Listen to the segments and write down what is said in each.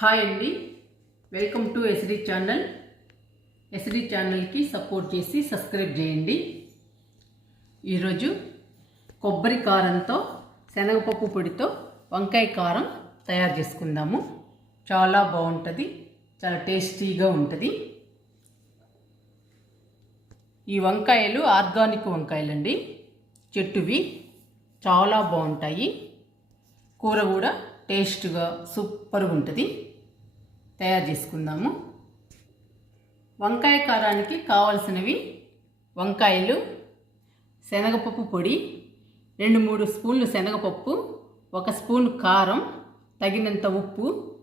Hi అండి. Welcome to SD channel. SD ఛానల్కి support చేసి సబ్స్క్రైబ్ చేయండి. ఈరోజు కొబ్బరి కారంతో శనగపప్పు పొడితో వంకాయ కారం తయారు చేసుకుందాము. చాలా బాగుంటుంది. చాలా టేస్టీగా ఉంటుంది. ఈ వంకాయలు ఆర్గానిక్ వంకాయలండి. చెట్టువి చాలా బాగుంటాయి. కూర కూడా టేస్ట్గా సూపర్గా ఉంటుంది. తయారు చేసుకుందాము. వంకాయ కారానికి కావాల్సినవి వంకాయలు శనగపప్పు పొడి రెండు మూడు స్పూన్లు శనగపప్పు ఒక స్పూన్ కారం తగినంత ఉప్పు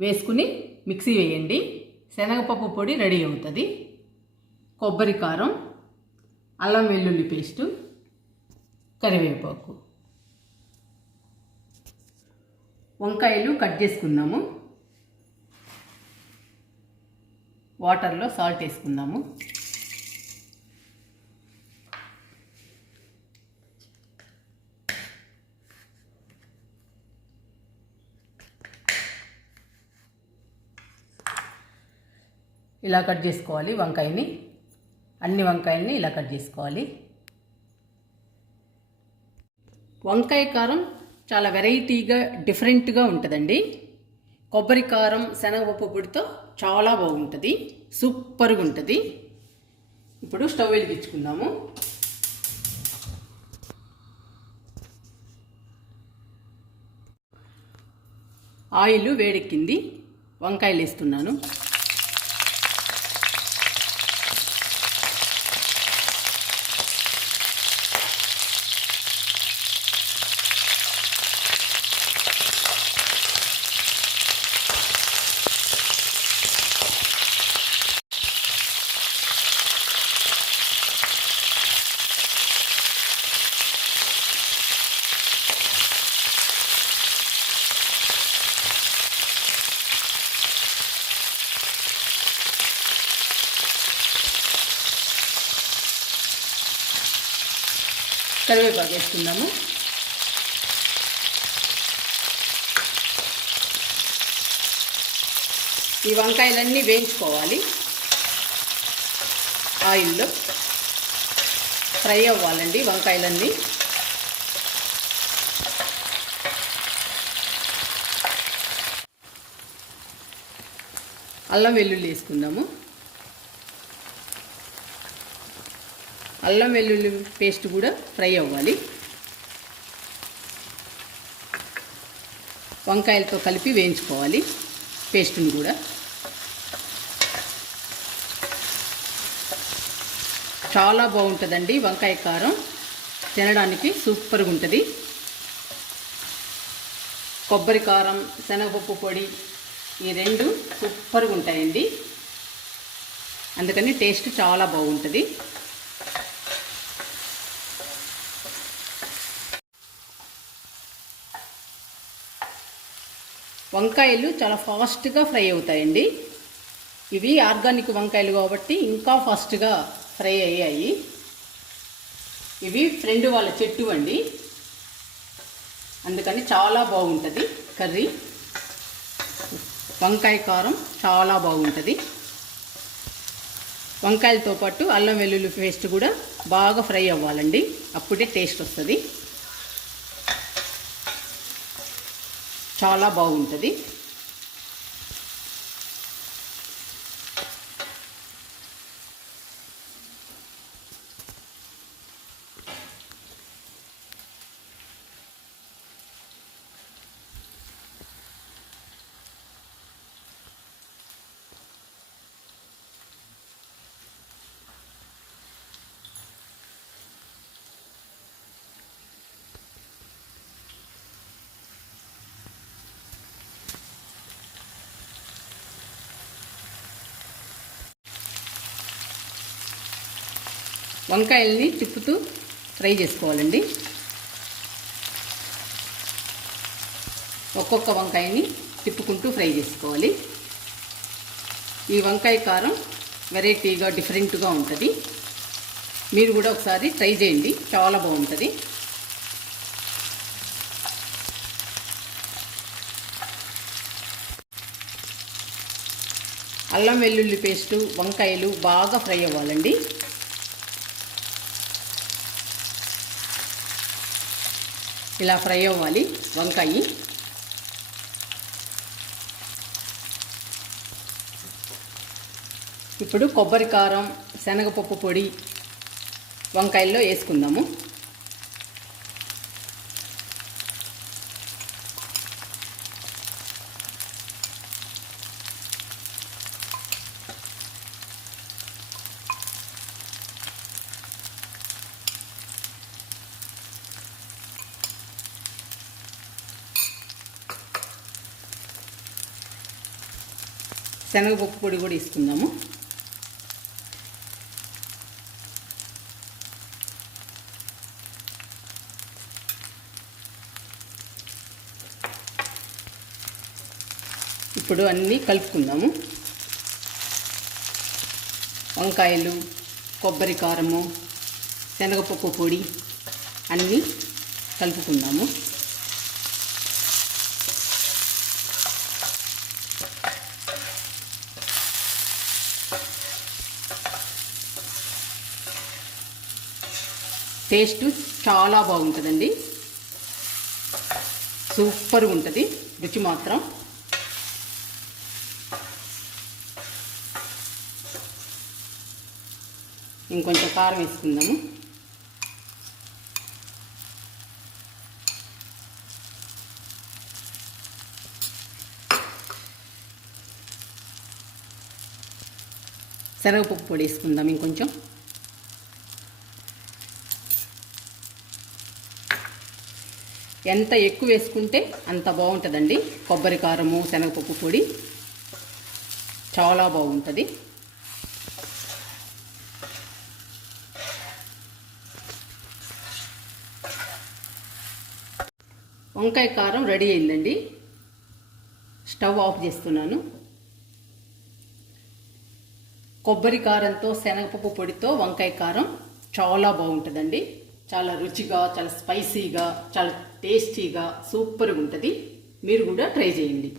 వేసుకుని మిక్సీ వేయండి. శనగపప్పు పొడి రెడీ అవుతుంది. కొబ్బరి కారం అల్లం వెల్లుల్లి పేస్టు కరివేపాకు. వంకాయలు కట్ చేసుకుందాము వాటర్లో సాల్ట్ వేసుకుందాము. ఇలా కట్ చేసుకోవాలి వంకాయని. అన్ని వంకాయల్ని ఇలా కట్ చేసుకోవాలి. వంకాయ కారం చాలా వెరైటీగా డిఫరెంట్గా ఉంటుందండి. కొబ్బరి కారం శనగపప్పు పొడితో చాలా బాగుంటుంది. సూపర్గా ఉంటుంది. ఇప్పుడు స్టవ్ వెలిగించుకుందాము. ఆయిల్ వేడెక్కింది. వంకాయలు వేస్తున్నాను. కరివేపాకు వేసుకుందాము. ఈ వంకాయలన్నీ వేయించుకోవాలి. ఆయిల్లో ఫ్రై అవ్వాలండి వంకాయలన్నీ. అల్లం వెల్లుల్లి వేసుకుందాము. అల్లం వెల్లుల్లి పేస్ట్ కూడా ఫ్రై అవ్వాలి. వంకాయలతో కలిపి వేయించుకోవాలి పేస్ట్ని కూడా. చాలా బాగుంటుందండి వంకాయ కారం. తినడానికి సూపర్గా ఉంటుంది. కొబ్బరి కారం శనగపప్పు పొడి ఈ రెండు సూపర్గా ఉంటాయండి. అందుకని టేస్ట్ చాలా బాగుంటుంది. వంకాయలు చాలా ఫాస్ట్గా ఫ్రై అవుతాయండి. ఇవి ఆర్గానిక్ వంకాయలు కాబట్టి ఇంకా ఫాస్ట్గా ఫ్రై అయ్యాయి. ఇవి ఫ్రెండ్ వాళ్ళ చెట్టు అండి. అందుకని చాలా బాగుంటుంది కర్రీ. వంకాయ కారం చాలా బాగుంటుంది. వంకాయలతో పాటు అల్లం వెల్లుల్లి పేస్ట్ కూడా బాగా ఫ్రై అవ్వాలండి. అప్పుడే టేస్ట్ వస్తుంది. చాలా బాగుంటుంది. వంకాయల్ని తిప్పుతూ ఫ్రై చేసుకోవాలండి. ఒక్కొక్క వంకాయని తిప్పుకుంటూ ఫ్రై చేసుకోవాలి. ఈ వంకాయ కారం వెరైటీగా డిఫరెంట్గా ఉంటుంది. మీరు కూడా ఒకసారి ట్రై చేయండి చాలా బాగుంటుంది. అల్లం వెల్లుల్లి పేస్టు వంకాయలు బాగా ఫ్రై అవ్వాలండి. ఇలా ఫ్రై అవ్వాలి వంకాయ. ఇప్పుడు కొబ్బరి కారం శనగపప్పు పొడి వంకాయల్లో వేసుకుందాము. శనగపప్పు పొడి కూడా వేసుకుందాము ఇప్పుడు అన్నీ కలుపుకుందాము. వంకాయలు కొబ్బరి కారము శనగపప్పు పొడి అన్నీ కలుపుకుందాము. టేస్ట్ చాలా బాగుంటుందండి. సూపర్గా ఉంటుంది. రుచి మాత్రం. ఇంకొంచెం కారం వేసుకుందాము. శనగపప్పు పొడి వేసుకుందాం ఇంకొంచెం. ఎంత ఎక్కువ వేసుకుంటే అంత బాగుంటుందండి. కొబ్బరి కారము శనగపప్పు పొడి చాలా బాగుంటుంది. వంకాయ కారం రెడీ అయిందండి. స్టవ్ ఆఫ్ చేస్తున్నాను. కొబ్బరి కారంతో శనగపప్పు పొడితో వంకాయ కారం చాలా బాగుంటుందండి. చాలా రుచిగా చాలా స్పైసీగా చాలా టేస్టీగా సూపర్గా ఉంటుంది. మీరు కూడా ట్రై చేయండి.